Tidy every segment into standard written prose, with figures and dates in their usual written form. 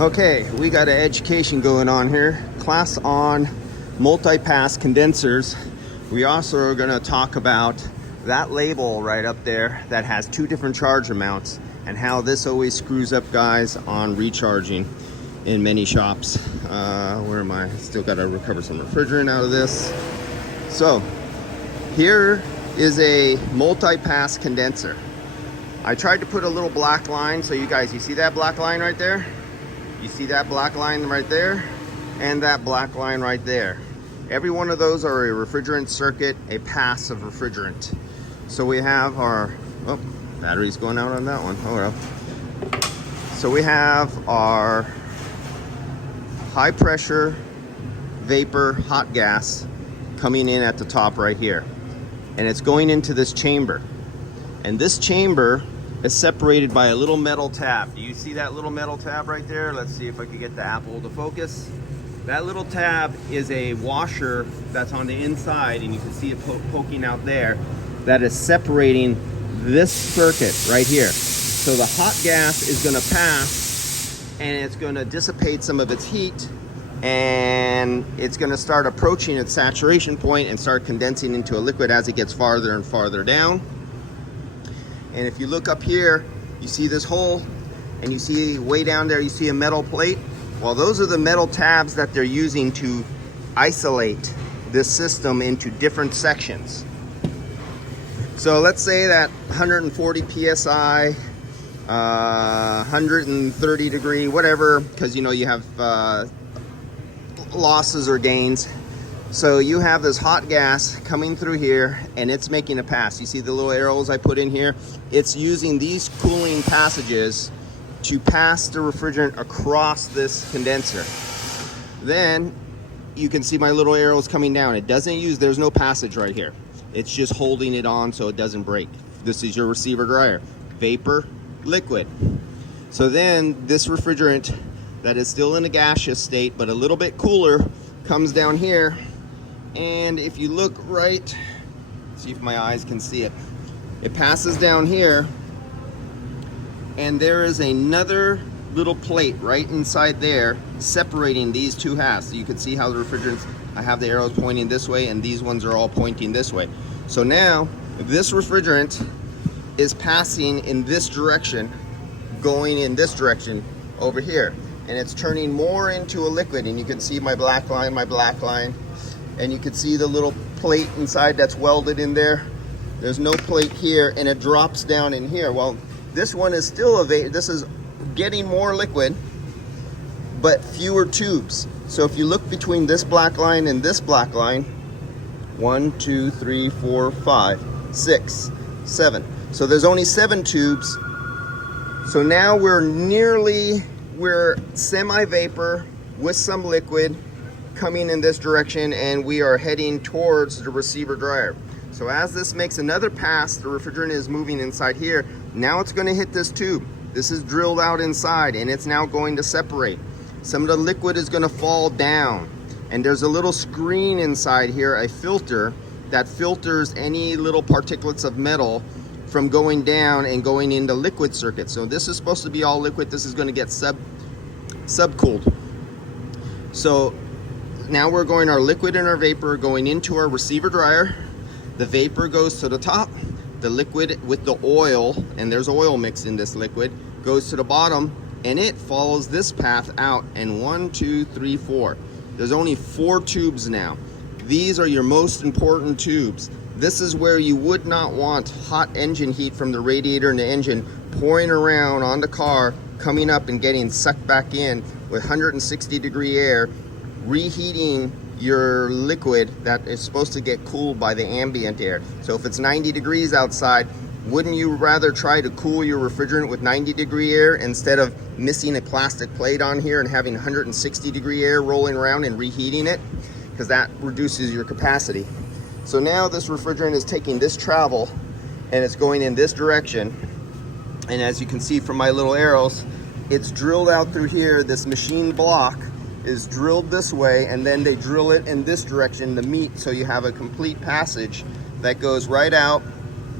Okay, we got an education going on here. Class on multi-pass condensers. We also are going to talk about that label right up there that has two different charge amounts and how this always screws up guys on recharging in many shops. Where am I? Still got to recover some refrigerant out of this. So here is a multi-pass condenser. I tried to put a little black line, so you see that black line right there? You see that black line right there? And that black line right there. Every one of those are a refrigerant circuit, a pass of refrigerant. So we have our, oh, battery's going out on that one. Oh well. So we have our high pressure, vapor, hot gas coming in at the top right here. And it's going into this chamber. And this chamber is separated by a little metal tab. Do you see that little metal tab right there? Let's see if I can get the apple to focus. That little tab is a washer that's on the inside, and you can see it poking out there, that is separating this circuit right here. So the hot gas is gonna pass, and it's gonna dissipate some of its heat, and it's gonna start approaching its saturation point and start condensing into a liquid as it gets farther and farther down. And if you look up here, you see this hole, and you see way down there, you see a metal plate. Well, those are the metal tabs that they're using to isolate this system into different sections. So let's say that 140 PSI, 130 degree, whatever, because you know you have losses or gains. So you have this hot gas coming through here, and it's making a pass. You see the little arrows I put in here? It's using these cooling passages to pass the refrigerant across this condenser. Then you can see my little arrows coming down. It doesn't use, there's no passage right here. It's just holding it on so it doesn't break. This is your receiver dryer. Vapor, liquid. So then this refrigerant that is still in a gaseous state but a little bit cooler comes down here. And if you look right, see if my eyes can see it, it passes down here, and there is another little plate right inside there separating these two halves. So you can see how the refrigerants, I have the arrows pointing this way, and these ones are all pointing this way. So now this refrigerant is passing in this direction, going in this direction over here, and it's turning more into a liquid. And you can see my black line, and you can see the little plate inside that's welded in there. There's no plate here, and it drops down in here. Well, this one is still this is getting more liquid, but fewer tubes. So if you look between this black line and this black line, 1, 2, 3, 4, 5, 6, 7. So there's only 7 tubes. So now we're semi-vapor with some liquid coming in this direction, and we are heading towards the receiver dryer. So as this makes another pass, the refrigerant is moving inside here. Now it's going to hit this tube. This is drilled out inside, and it's now going to separate. Some of the liquid is going to fall down, and there's a little screen inside here, a filter that filters any little particulates of metal from going down and going into liquid circuit. So this is supposed to be all liquid. This is going to get subcooled. So now we're going, our liquid and our vapor going into our receiver dryer. The vapor goes to the top. The liquid with the oil, and there's oil mixed in this liquid, goes to the bottom, and it follows this path out. And 1, 2, 3, 4. There's only 4 tubes now. These are your most important tubes. This is where you would not want hot engine heat from the radiator and the engine pouring around on the car, coming up and getting sucked back in with 160 degree air, reheating your liquid that is supposed to get cooled by the ambient air. So if it's 90 degrees outside, wouldn't you rather try to cool your refrigerant with 90 degree air instead of missing a plastic plate on here and having 160 degree air rolling around and reheating it? Because that reduces your capacity. So now this refrigerant is taking this travel, and it's going in this direction. And as you can see from my little arrows, it's drilled out through here. This machine block is drilled this way, and then they drill it in this direction, the meat, so you have a complete passage that goes right out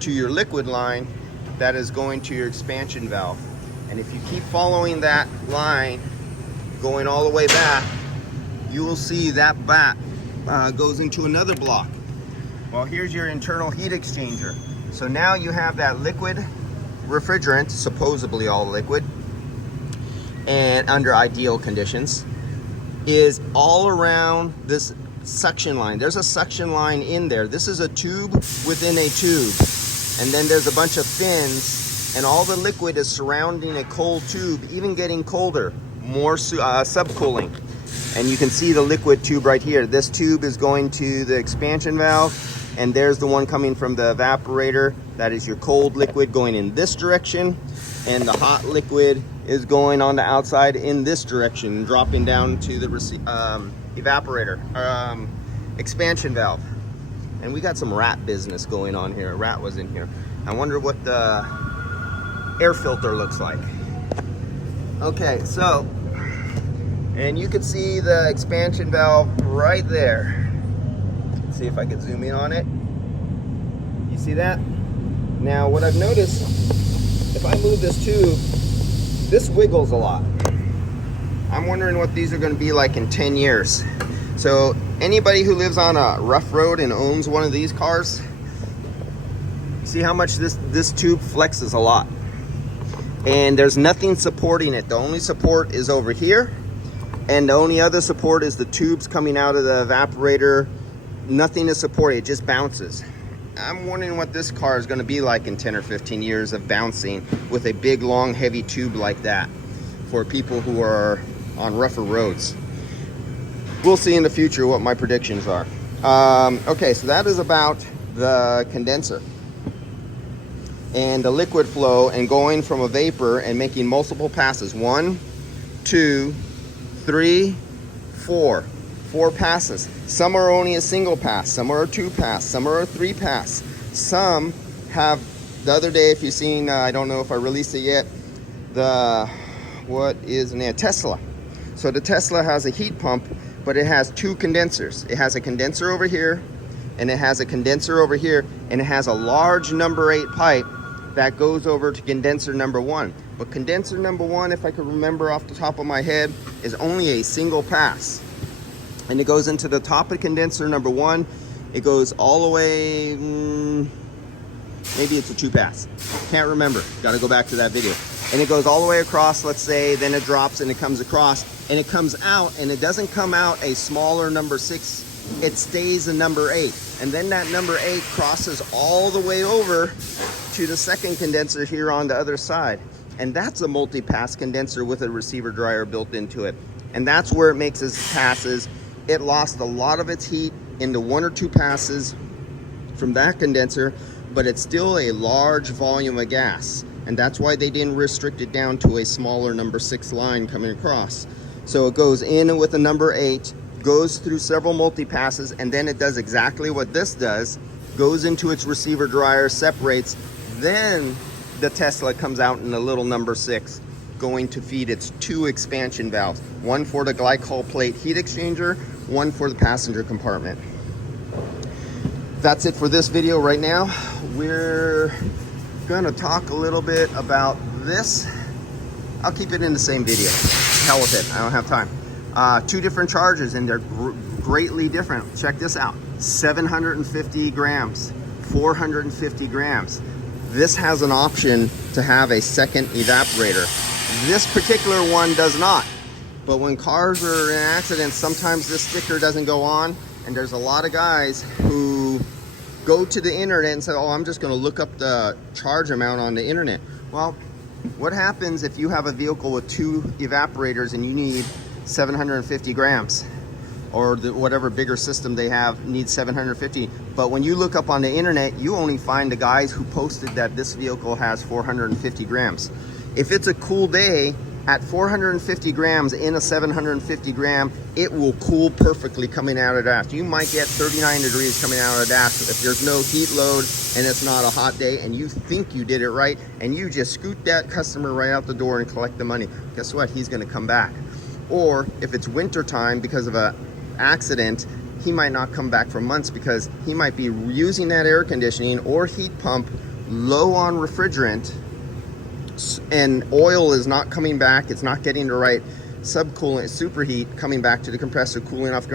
to your liquid line that is going to your expansion valve. And if you keep following that line, going all the way back, you will see that vat goes into another block. Well, here's your internal heat exchanger. So now you have that liquid refrigerant, supposedly all liquid, and under ideal conditions, is all around this suction line. There's a suction line in there. This is a tube within a tube. And then there's a bunch of fins, and all the liquid is surrounding a cold tube, even getting colder, more subcooling. And you can see the liquid tube right here. This tube is going to the expansion valve, and there's the one coming from the evaporator. That is your cold liquid going in this direction, and the hot liquid is going on the outside in this direction, dropping down to the evaporator, expansion valve. And we got some rat business going on here. A rat was in here. I wonder what the air filter looks like. Okay, so, and you can see the expansion valve right there. Let's see if I can zoom in on it. You see that? Now, what I've noticed, if I move this tube, this wiggles a lot. I'm wondering what these are going to be like in 10 years. So anybody who lives on a rough road and owns one of these cars, see how much this tube flexes a lot. And there's nothing supporting it. The only support is over here, and the only other support is the tubes coming out of the evaporator. Nothing to support it, it just bounces. I'm wondering what this car is going to be like in 10 or 15 years of bouncing with a big, long, heavy tube like that for people who are on rougher roads. We'll see in the future what my predictions are. Okay, so that is about the condenser and the liquid flow and going from a vapor and making multiple passes. 1, 2, 3, 4. 4 passes. Some are only a single pass, some are a 2 pass, some are a 3 pass. Some have, the other day, if you've seen, I don't know if I released it yet, what is a Tesla. So the Tesla has a heat pump, but it has 2 condensers. It has a condenser over here, and it has a condenser over here, and it has a large number 8 pipe that goes over to condenser number 1. But condenser number 1, if I could remember off the top of my head, is only a single pass. And it goes into the top of condenser number 1. It goes all the way, maybe it's a 2 pass. Can't remember, gotta go back to that video. And it goes all the way across, let's say, then it drops and it comes across, and it comes out, and it doesn't come out a smaller number 6, it stays a number 8. And then that number 8 crosses all the way over to the second condenser here on the other side. And that's a multi-pass condenser with a receiver dryer built into it. And that's where it makes its passes. It lost a lot of its heat into 1 or 2 passes from that condenser, but it's still a large volume of gas. And that's why they didn't restrict it down to a smaller number 6 line coming across. So it goes in with a number 8, goes through several multi-passes, and then it does exactly what this does, goes into its receiver dryer, separates, then the Tesla comes out in a little number 6, going to feed its 2 expansion valves, one for the glycol plate heat exchanger, one for the passenger compartment. That's it for this video right now. We're gonna talk a little bit about this. I'll keep it in the same video. Hell with it, I don't have time. 2 different charges, and they're greatly different. Check this out, 750 grams, 450 grams. This has an option to have a second evaporator. This particular one does not. But when cars are in accidents, sometimes this sticker doesn't go on, and there's a lot of guys who go to the internet and say, oh, I'm just gonna look up the charge amount on the internet. Well, what happens if you have a vehicle with 2 evaporators and you need 750 grams? Or whatever bigger system they have needs 750. But when you look up on the internet, you only find the guys who posted that this vehicle has 450 grams. If it's a cool day, at 450 grams in a 750 gram, it will cool perfectly coming out of dash. You might get 39 degrees coming out of dash if there's no heat load and it's not a hot day and you think you did it right, and you just scoot that customer right out the door and collect the money. Guess what? He's gonna come back. Or if it's winter time because of a accident, he might not come back for months because he might be using that air conditioning or heat pump low on refrigerant, and oil is not coming back, it's not getting the right subcoolant, superheat coming back to the compressor, cooling off,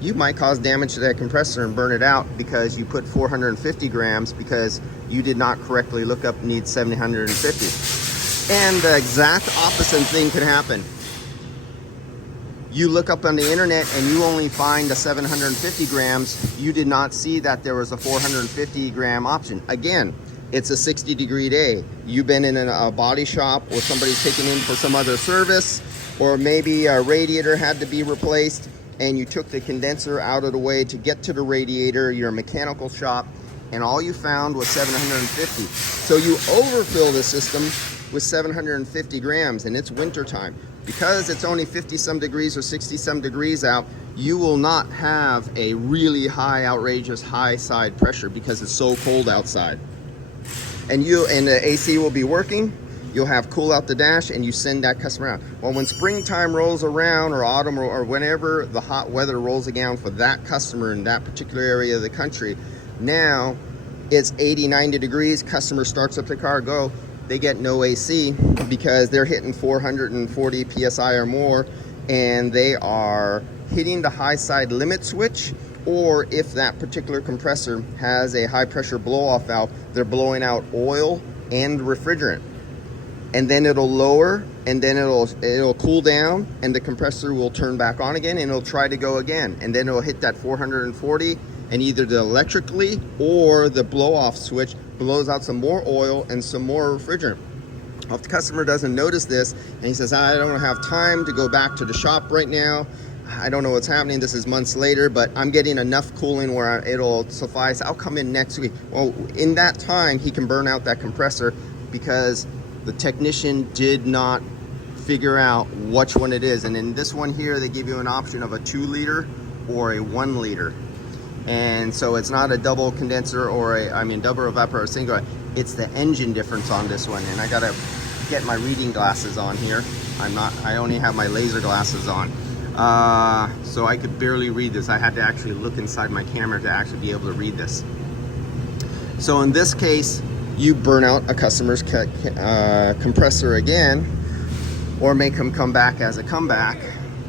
you might cause damage to that compressor and burn it out because you put 450 grams because you did not correctly look up needs 750. And the exact opposite thing could happen. You look up on the internet and you only find the 750 grams. You did not see that there was a 450 gram option. Again, it's a 60-degree day. You've been in a body shop or somebody's taken in for some other service, or maybe a radiator had to be replaced and you took the condenser out of the way to get to the radiator, your mechanical shop, and all you found was 750. So you overfill the system with 750 grams, and it's winter time. Because it's only 50 some degrees or 60 some degrees out, you will not have a really high, outrageous high side pressure because it's so cold outside. And the AC will be working, you'll have cool out the dash, and you send that customer out. Well, when springtime rolls around, or autumn, or whenever the hot weather rolls again for that customer in that particular area of the country, now it's 80, 90 degrees, customer starts up the car, go, they get no AC because they're hitting 440 PSI or more, and they are hitting the high side limit switch, or if that particular compressor has a high pressure blow off valve, they're blowing out oil and refrigerant. And then it'll lower, and then it'll cool down, and the compressor will turn back on again, and it'll try to go again, and then it'll hit that 440, and either the electrically or the blow off switch blows out some more oil and some more refrigerant. If the customer doesn't notice this and he says, I don't have time to go back to the shop right now, I don't know what's happening, this is months later, but I'm getting enough cooling where it'll suffice, I'll come in next week. Well, in that time he can burn out that compressor because the technician did not figure out which one it is. And in this one here, they give you an option of a 2-liter or a 1-liter. And so it's not a double condenser or double evaporator or single. It's the engine difference on this one. And I gotta get my reading glasses on here. I only have my laser glasses on. So I could barely read this. I had to actually look inside my camera to actually be able to read this. So in this case, you burn out a customer's compressor again, or make them come back as a comeback.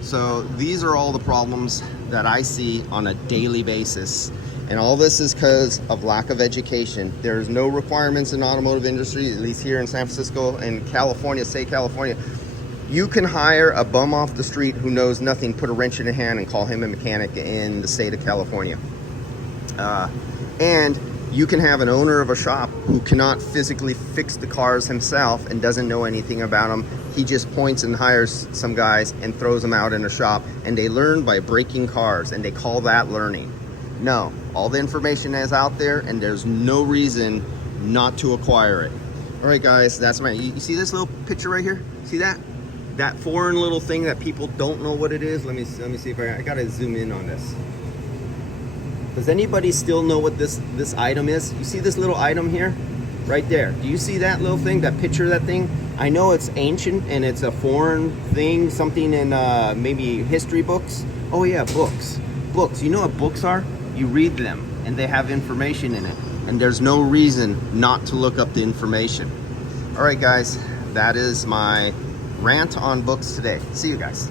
So these are all the problems that I see on a daily basis. And all this is because of lack of education. There's no requirements in the automotive industry, at least here in San Francisco and California, state California. You can hire a bum off the street who knows nothing, put a wrench in a hand, and call him a mechanic in the state of California. And you can have an owner of a shop who cannot physically fix the cars himself and doesn't know anything about them. He just points and hires some guys and throws them out in a shop, and they learn by breaking cars, and they call that learning. No, all the information is out there, and there's no reason not to acquire it. All right, guys, that's you see this little picture right here? See that? That foreign little thing that people don't know what it is? Let me see if I gotta zoom in on this. Does anybody still know what this item is? You see this little item here? Right there. Do you see that little thing, that picture of that thing? I know it's ancient and it's a foreign thing, something in maybe history books. Oh yeah, books. Books. You know what books are? You read them and they have information in it. And there's no reason not to look up the information. All right, guys, that is my rant on books today. See you guys.